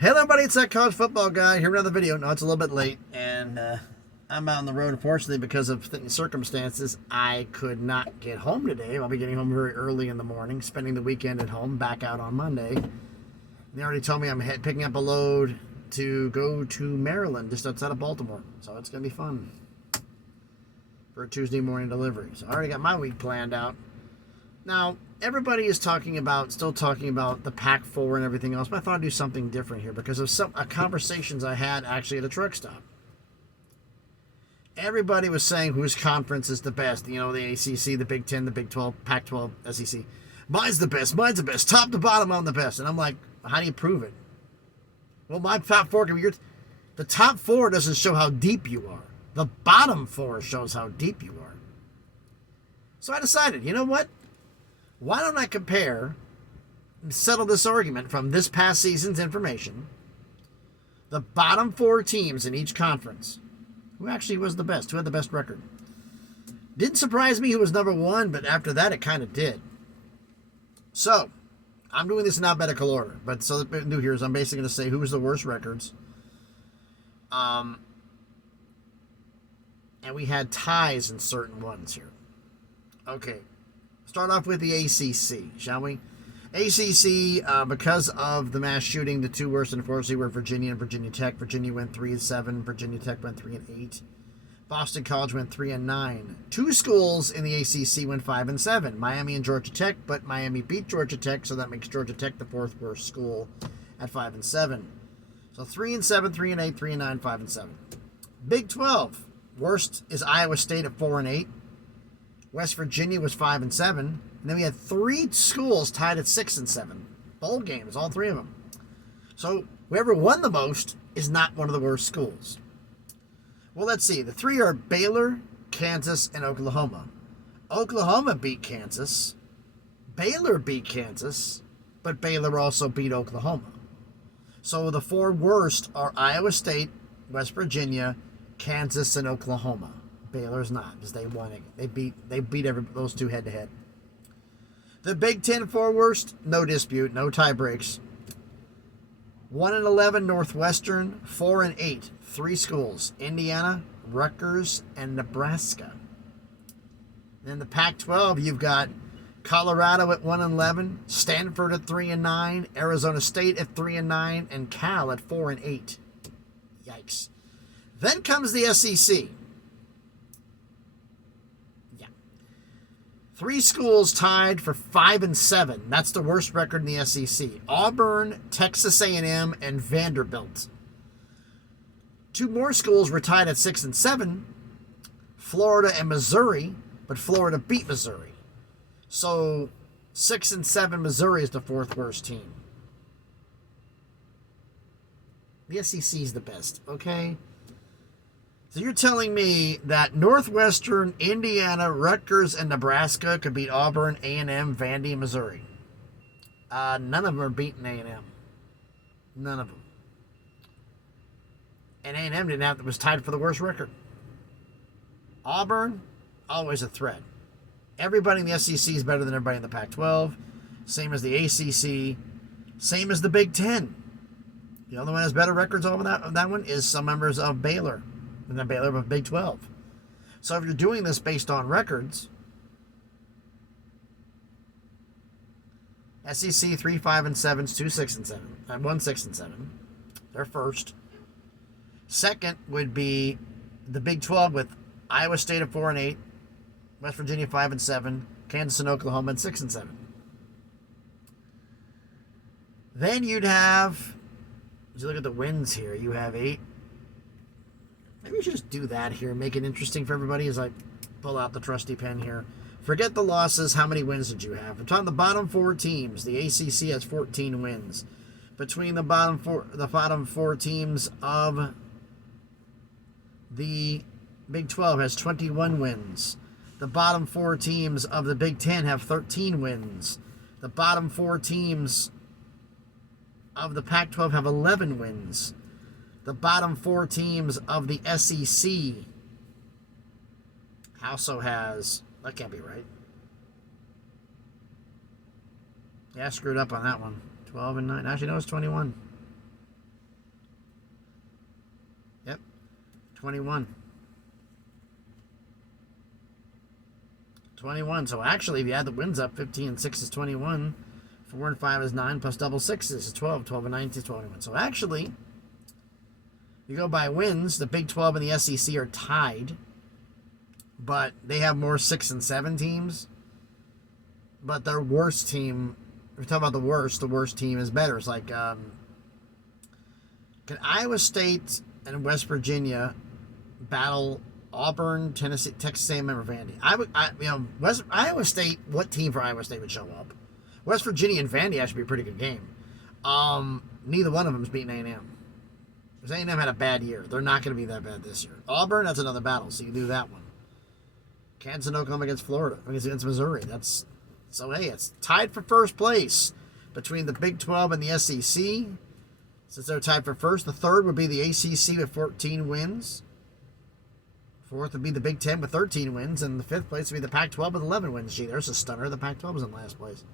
Hello, everybody. It's that college football guy here with another video. No, it's a little bit late, and I'm out on the road. Unfortunately, because of circumstances, I could not get home today. I'll be getting home very early in the morning, spending the weekend at home, back out on Monday. They already told me I'm picking up a load to go to Maryland, just outside of Baltimore. So it's going to be fun for a Tuesday morning delivery. So I already got my week planned out. Now, everybody is still talking about the Pac-4 and everything else, but I thought I'd do something different here because of some conversations I had actually at a truck stop. Everybody was saying whose conference is the best. You know, the ACC, the Big Ten, the Big 12, Pac-12, SEC. Mine's the best. Mine's the best. Top to bottom, I'm the best. And I'm like, how do you prove it? Well, my top four the top four doesn't show how deep you are. The bottom four shows how deep you are. So I decided, you know what? Why don't I compare and settle this argument from this past season's information, the bottom four teams in each conference, who actually was the best, who had the best record. Didn't surprise me who was number one, but after that it kind of did. So, I'm doing this in alphabetical order, but so the new here is I'm basically going to say who was the worst records. And we had ties in certain ones here. Okay. Start off with the ACC, shall we? ACC, because of the mass shooting, the two worst, unfortunately, were Virginia and Virginia Tech. Virginia went 3-7. Virginia Tech went 3-8. Boston College went 3-9. Two schools in the ACC went 5-7. Miami and Georgia Tech, but Miami beat Georgia Tech, so that makes Georgia Tech the fourth worst school at 5-7. So 3-7, 3-8, 3-9, 5-7. Big 12, worst is Iowa State at 4-8. West Virginia was 5-7, and then we had three schools tied at 6-7. Bowl games, all three of them. So whoever won the most is not one of the worst schools. Well, let's see. The three are Baylor, Kansas, and Oklahoma. Oklahoma beat Kansas. Baylor beat Kansas, but Baylor also beat Oklahoma. So the four worst are Iowa State, West Virginia, Kansas, and Oklahoma. Baylor's not, because they won it. They beat those two head to head. The Big Ten four worst, no dispute, no tie breaks. 1-11 Northwestern, 4-8, three schools: Indiana, Rutgers, and Nebraska. In the Pac-12, you've got Colorado at 1-11, Stanford at 3-9, Arizona State at 3-9, and Cal at 4-8. Yikes! Then comes the SEC. Three schools tied for 5-7. That's the worst record in the SEC. Auburn, Texas A&M, and Vanderbilt. Two more schools were tied at 6-7. Florida and Missouri, but Florida beat Missouri. So 6-7 Missouri is the fourth worst team. The SEC is the best, okay? So you're telling me that Northwestern, Indiana, Rutgers, and Nebraska could beat Auburn, A&M, Vandy, and Missouri. None of them are beating A&M. None of them. And A&M was tied for the worst record. Auburn, always a threat. Everybody in the SEC is better than everybody in the Pac-12. Same as the ACC. Same as the Big Ten. The only one that has better records over that one is some members of Baylor. And then Baylor of Big 12. So if you're doing this based on records, SEC 3-5-7, 2-6-7, and 1-6-7. They're first. Second would be the Big 12 with Iowa State at 4-8, West Virginia 5-7, Kansas and Oklahoma at 6-7. Then you'd have, as you look at the wins here, you have 8. Maybe we should just do that here, make it interesting for everybody as I pull out the trusty pen here. Forget the losses. How many wins did you have? I'm talking the bottom four teams. The ACC has 14 wins. Between the bottom four teams of the Big 12 has 21 wins. The bottom four teams of the Big 10 have 13 wins. The bottom four teams of the Pac-12 have 11 wins. The bottom four teams of the SEC also has... That can't be right. Yeah, I screwed up on that one. 12 and 9. Actually, no, it's 21. 21. 21. So actually, if you add the wins up, 15 and 6 is 21. 4 and 5 is 9, plus double sixes is 12. 12 and 9 is 21. So actually, you go by wins, the Big 12 and the SEC are tied, but they have more 6 and 7 teams. But their worst team, if we're talking about the worst team is better. It's like, can Iowa State and West Virginia battle Auburn, Tennessee, Texas A&M, or Vandy? Iowa State. What team for Iowa State would show up? West Virginia and Vandy actually be a pretty good game. Neither one of them is beating A&M. Because A&M had a bad year. They're not going to be that bad this year. Auburn, that's another battle, so you do that one. Kansas and Oklahoma against Florida, against Missouri. So hey, it's tied for first place between the Big 12 and the SEC. Since they're tied for first, the third would be the ACC with 14 wins. Fourth would be the Big 10 with 13 wins, and the fifth place would be the Pac-12 with 11 wins. Gee, there's a stunner. The Pac-12 is in last place.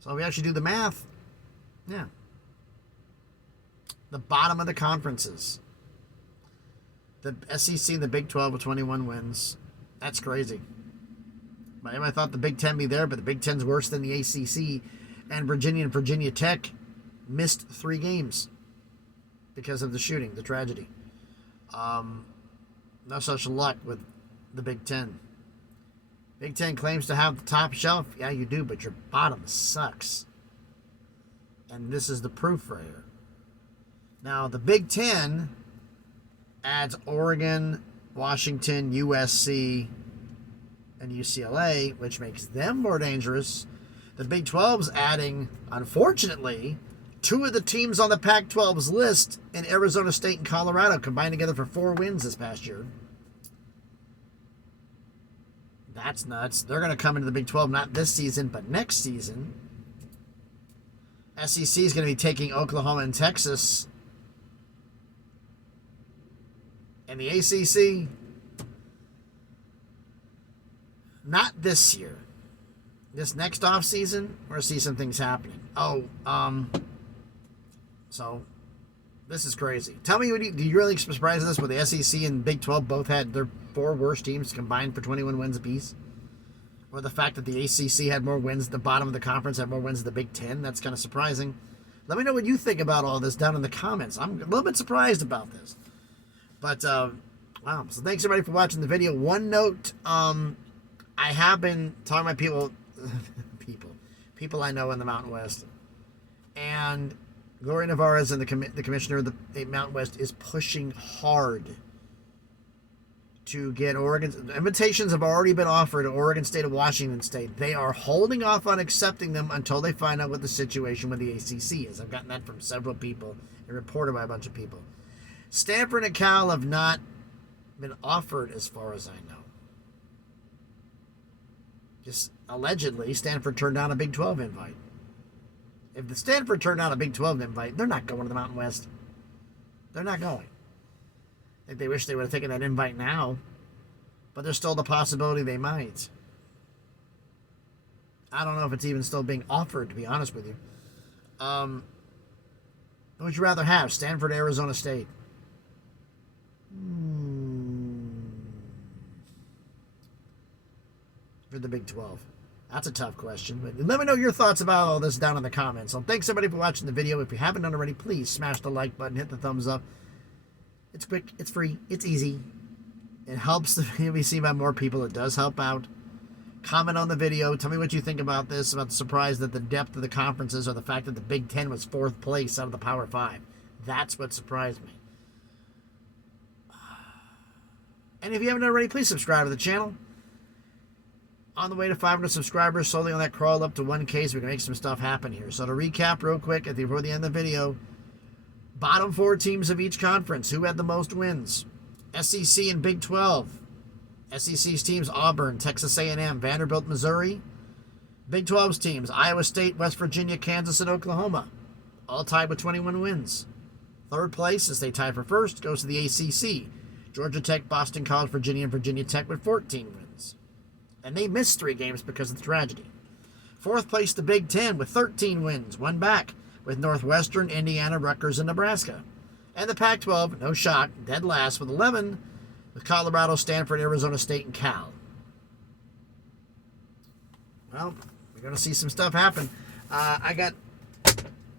So if we actually do the math, yeah. The bottom of the conferences. The SEC and the Big 12 with 21 wins. That's crazy. I thought the Big 10 be there, but the Big 10's worse than the ACC. And Virginia Tech missed 3 games because of the shooting, the tragedy. No such luck with the Big 10. Big 10 claims to have the top shelf. Yeah, you do, but your bottom sucks. And this is the proof right here. Now, the Big 10 adds Oregon, Washington, USC, and UCLA, which makes them more dangerous. The Big 12's adding, unfortunately, 2 of the teams on the Pac-12's list in Arizona State and Colorado combined together for 4 wins this past year. That's nuts. They're going to come into the Big 12 not this season, but next season. SEC is going to be taking Oklahoma and Texas. And the ACC, not this year. This next offseason, we're going to see some things happening. So, this is crazy. Tell me, do you really surprised at this where the SEC and Big 12 both had their 4 worst teams combined for 21 wins apiece? Or the fact that the ACC had more wins at the bottom of the conference, had more wins than the Big 10? That's kind of surprising. Let me know what you think about all this down in the comments. I'm a little bit surprised about this. But, wow. So thanks everybody for watching the video. One note, I have been talking to people I know in the Mountain West. And Gloria Nevarez and the commissioner of the Mountain West is pushing hard to get Oregon. Invitations have already been offered to Oregon State and Washington State. They are holding off on accepting them until they find out what the situation with the ACC is. I've gotten that from several people and reported by a bunch of people. Stanford and Cal have not been offered as far as I know. Just allegedly, Stanford turned down a Big 12 invite. If the Stanford turned down a Big 12 invite, they're not going to the Mountain West. They're not going. I think they wish they would have taken that invite now. But there's still the possibility they might. I don't know if it's even still being offered, to be honest with you. What would you rather have, Stanford or Arizona State? For the Big 12. That's a tough question. But let me know your thoughts about all this down in the comments. So thanks everybody for watching the video. If you haven't done already, please smash the like button, hit the thumbs up. It's quick, it's free, it's easy. It helps the video be seen by more people. It does help out. Comment on the video. Tell me what you think about this, about the surprise that the depth of the conferences or the fact that the Big 10 was 4th place out of the Power 5. That's what surprised me. And if you haven't already, please subscribe to the channel. On the way to 500 subscribers, slowly on that crawl up to 1K, so we can make some stuff happen here. So to recap real quick, before the end of the video, bottom 4 teams of each conference. Who had the most wins? SEC and Big 12. SEC's teams, Auburn, Texas A&M, Vanderbilt, Missouri. Big 12's teams, Iowa State, West Virginia, Kansas, and Oklahoma. All tied with 21 wins. 3rd place, as they tie for 1st, goes to the ACC. Georgia Tech, Boston College, Virginia, and Virginia Tech with 14 wins. And they missed 3 games because of the tragedy. 4th place, the Big 10 with 13 wins, 1 back, with Northwestern, Indiana, Rutgers, and Nebraska. And the Pac-12, no shock, dead last with 11, with Colorado, Stanford, Arizona State, and Cal. Well, we're going to see some stuff happen. I got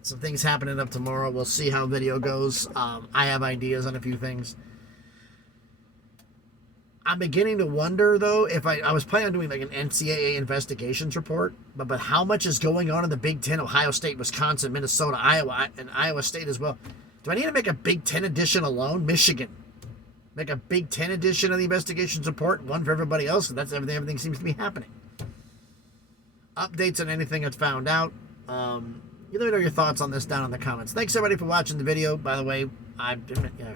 some things happening up tomorrow. We'll see how video goes. I have ideas on a few things. I'm beginning to wonder, though, if I was planning on doing like an NCAA investigations report, but how much is going on in the Big Ten, Ohio State, Wisconsin, Minnesota, Iowa, and Iowa State as well. Do I need to make a Big Ten edition alone? Michigan. Make a Big Ten edition of the investigations report, one for everybody else, and that's everything seems to be happening. Updates on anything that's found out. You let me know your thoughts on this down in the comments. Thanks, everybody, for watching the video. By the way, I'm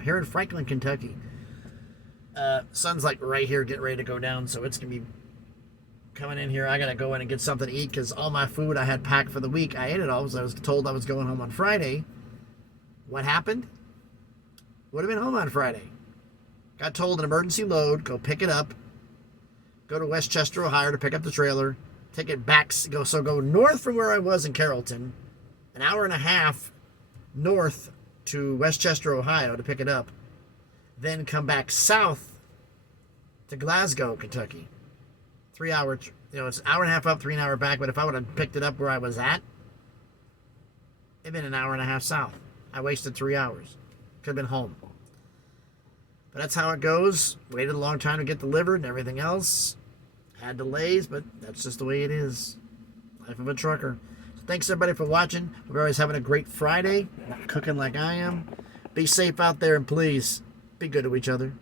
here in Franklin, Kentucky. Sun's like right here, getting ready to go down, so it's going to be coming in here. I got to go in and get something to eat because all my food I had packed for the week, I ate it all because I was told I was going home on Friday. What happened? Would have been home on Friday. Got told an emergency load, go pick it up, go to Westchester, Ohio to pick up the trailer, take it back, go north from where I was in Carrollton, an hour and a half north to Westchester, Ohio to pick it up, then come back south to Glasgow, Kentucky. 3 hours, it's an hour and a half up, 3 hour back, but if I would have picked it up where I was at, it'd been an hour and a half south. I wasted 3 hours. Could have been home. But that's how it goes. Waited a long time to get delivered and everything else. Had delays, but that's just the way it is. Life of a trucker. So thanks everybody for watching. Hope everybody's having a great Friday. Not cooking like I am. Be safe out there and please be good to each other.